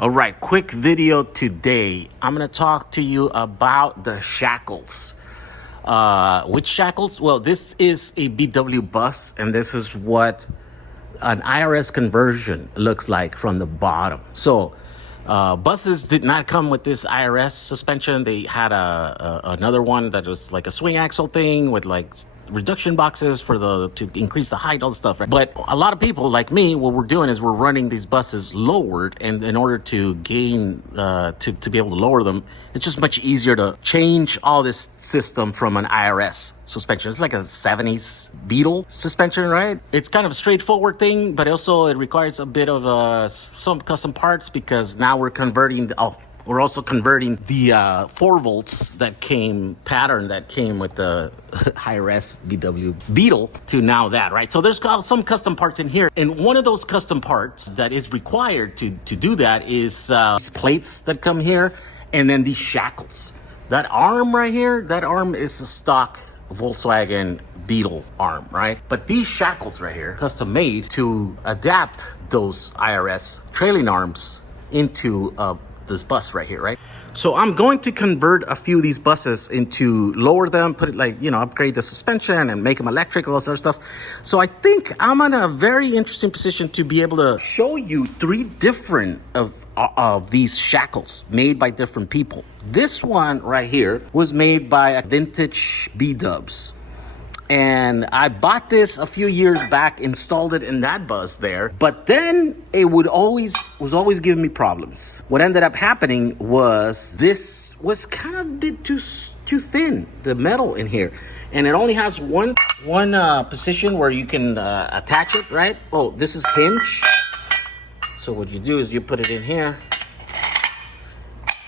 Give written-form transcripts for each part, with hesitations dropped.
All right, quick video today. I'm going to talk to you about the Shackles. Which Shackles? Well, this is a BW bus, and this is what an IRS conversion looks like from the bottom. So buses did not come with this IRS suspension. They had another one that was like a swing axle thing with like reduction boxes for to increase the height, all the stuff, right? But a lot of people like me, what we're doing is we're running these buses lowered, and in order to gain to be able to lower them, it's just much easier to change all this system from an IRS suspension. It's like a 70s Beetle suspension, right? It's kind of a straightforward thing, but also it requires a bit of some custom parts, because now we're converting we're also converting the 4 volts pattern that came with the IRS BW Beetle to now that, right? So there's some custom parts in here. And one of those custom parts that is required to do that is these plates that come here, and then these shackles. That arm right here, that arm is a stock Volkswagen Beetle arm, right? But these shackles right here, custom made to adapt those IRS trailing arms into this bus right here, right? So I'm going to convert a few of these buses into lower them, put it like, upgrade the suspension and make them electric, all that sort of stuff. So I think I'm in a very interesting position to be able to show you 3 different of these shackles made by different people. This one right here was made by a vintage B-dubs. And I bought this a few years back, installed it in that bus there, but then it was always giving me problems. What ended up happening was this was kind of a bit too thin, the metal in here. And it only has one position where you can attach it, right? Oh, this is hinge. So what you do is you put it in here,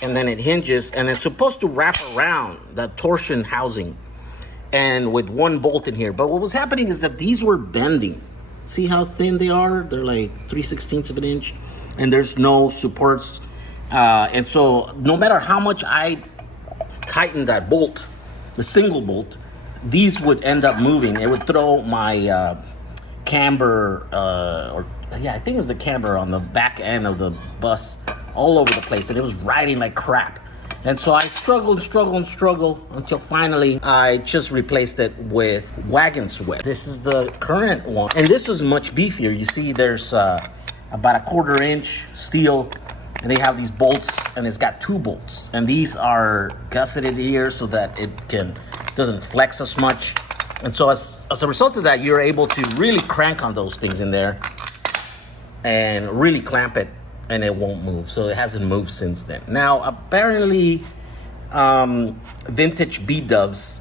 and then it hinges, and it's supposed to wrap around that torsion housing, and with 1 bolt in here. But what was happening is that these were bending. See how thin they are? They're like 3/16 of an inch, and there's no supports. And so no matter how much I tighten that bolt, the single bolt, these would end up moving. It would throw my camber, I think it was the camber on the back end of the bus all over the place, and it was riding like crap. And so I struggled until finally I just replaced it with wagon sweat. This is the current one, and this is much beefier. You see there's about a 1/4 inch steel, and they have these bolts, and it's got 2 bolts. And these are gusseted here so that it doesn't flex as much. And so as a result of that, you're able to really crank on those things in there and really clamp it, and it won't move. So it hasn't moved since then. Now, apparently, vintage B-dubs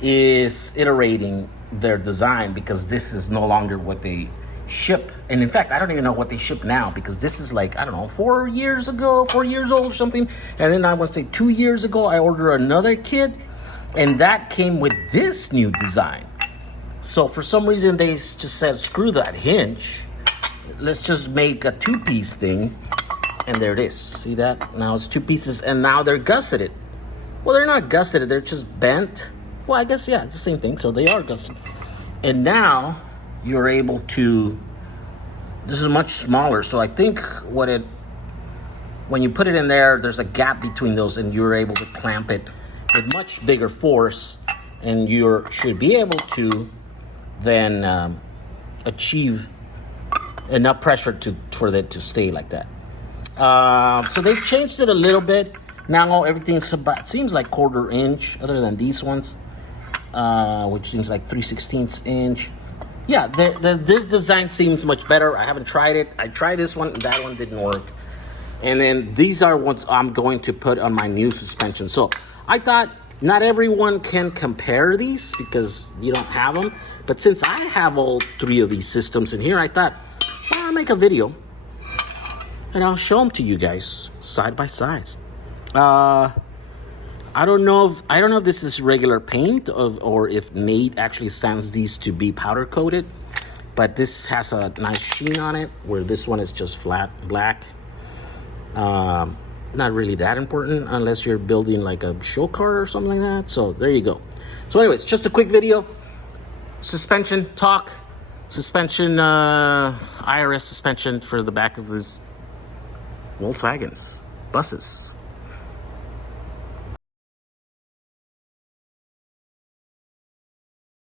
is iterating their design, because this is no longer what they ship. And in fact, I don't even know what they ship now, because this is like, I don't know, 4 years old or something. And then I want to say 2 years ago, I ordered another kit, and that came with this new design. So for some reason, they just said, screw that hinge. Let's just make a 2-piece thing, and there it is. See that? Now it's 2 pieces, and now they're gusseted. Well, they're not gusseted, they're just bent. Well, I guess, yeah, it's the same thing, so they are gusseted. And now you're able to, this is much smaller, so I think when you put it in there, there's a gap between those, and you're able to clamp it with much bigger force, and you should be able to then achieve enough pressure for it to stay like that. So they've changed it a little bit. Now everything's seems like 1/4 inch, other than these ones, which seems like 3/16 inch. Yeah, this design seems much better. I haven't tried it. I tried this one, and that one didn't work. And then these are what I'm going to put on my new suspension. So I thought not everyone can compare these because you don't have them. But since I have all 3 of these systems in here, I thought, I'll make a video and I'll show them to you guys side by side. I don't know if this is regular paint or if Nate actually sends these to be powder coated, but this has a nice sheen on it, where this one is just flat black. Not really that important unless you're building like a show car or something like that. So there you go. So anyways, just a quick video. Suspension talk. Suspension, IRS suspension for the back of this Volkswagens, buses.